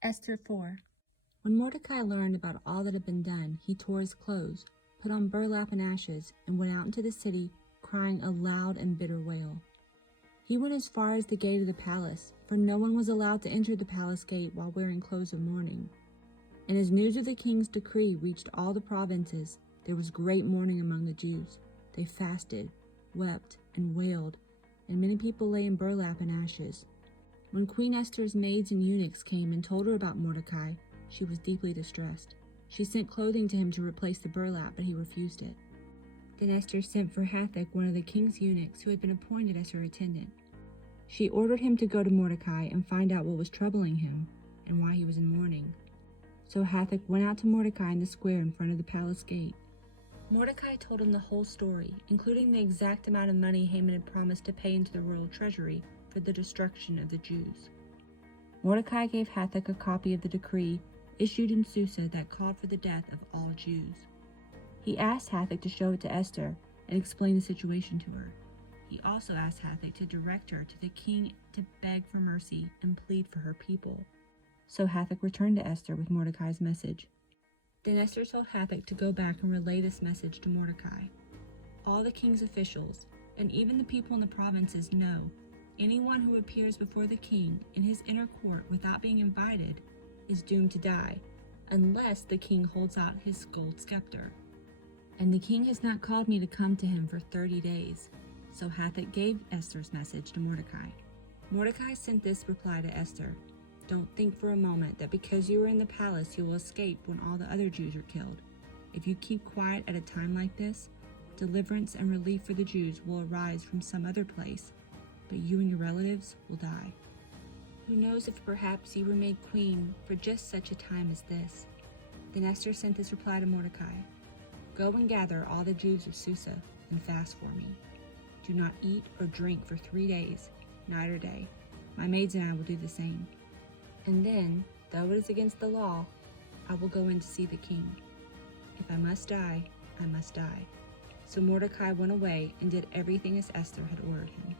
Esther 4. When Mordecai learned about all that had been done, he tore his clothes, put on burlap and ashes, and went out into the city, crying a loud and bitter wail. He went as far as the gate of the palace, for no one was allowed to enter the palace gate while wearing clothes of mourning. And as news of the king's decree reached all the provinces, there was great mourning among the Jews. They fasted, wept, and wailed, and many people lay in burlap and ashes. When Queen Esther's maids and eunuchs came and told her about Mordecai, she was deeply distressed. She sent clothing to him to replace the burlap, but he refused it. Then Esther sent for Hathach, one of the king's eunuchs, who had been appointed as her attendant. She ordered him to go to Mordecai and find out what was troubling him and why he was in mourning. So Hathach went out to Mordecai in the square in front of the palace gate. Mordecai told him the whole story, including the exact amount of money Haman had promised to pay into the royal treasury for the destruction of the Jews. Mordecai gave Hathach a copy of the decree issued in Susa that called for the death of all Jews. He asked Hathach to show it to Esther and explain the situation to her. He also asked Hathach to direct her to the king to beg for mercy and plead for her people. So Hathach returned to Esther with Mordecai's message. Then Esther told Hathach to go back and relay this message to Mordecai. All the king's officials, and even the people in the provinces, know anyone who appears before the king in his inner court without being invited is doomed to die, unless the king holds out his gold scepter. And the king has not called me to come to him for 30 days. So Hathach gave Esther's message to Mordecai. Mordecai sent this reply to Esther. Don't think for a moment that because you are in the palace you will escape when all the other Jews are killed. If you keep quiet at a time like this, deliverance and relief for the Jews will arise from some other place, but you and your relatives will die. Who knows if perhaps you were made queen for just such a time as this? Then Esther sent this reply to Mordecai. Go and gather all the Jews of Susa and fast for me. Do not eat or drink for 3 days, night or day. My maids and I will do the same. And then, though it is against the law, I will go in to see the king. If I must die, I must die. So Mordecai went away and did everything as Esther had ordered him.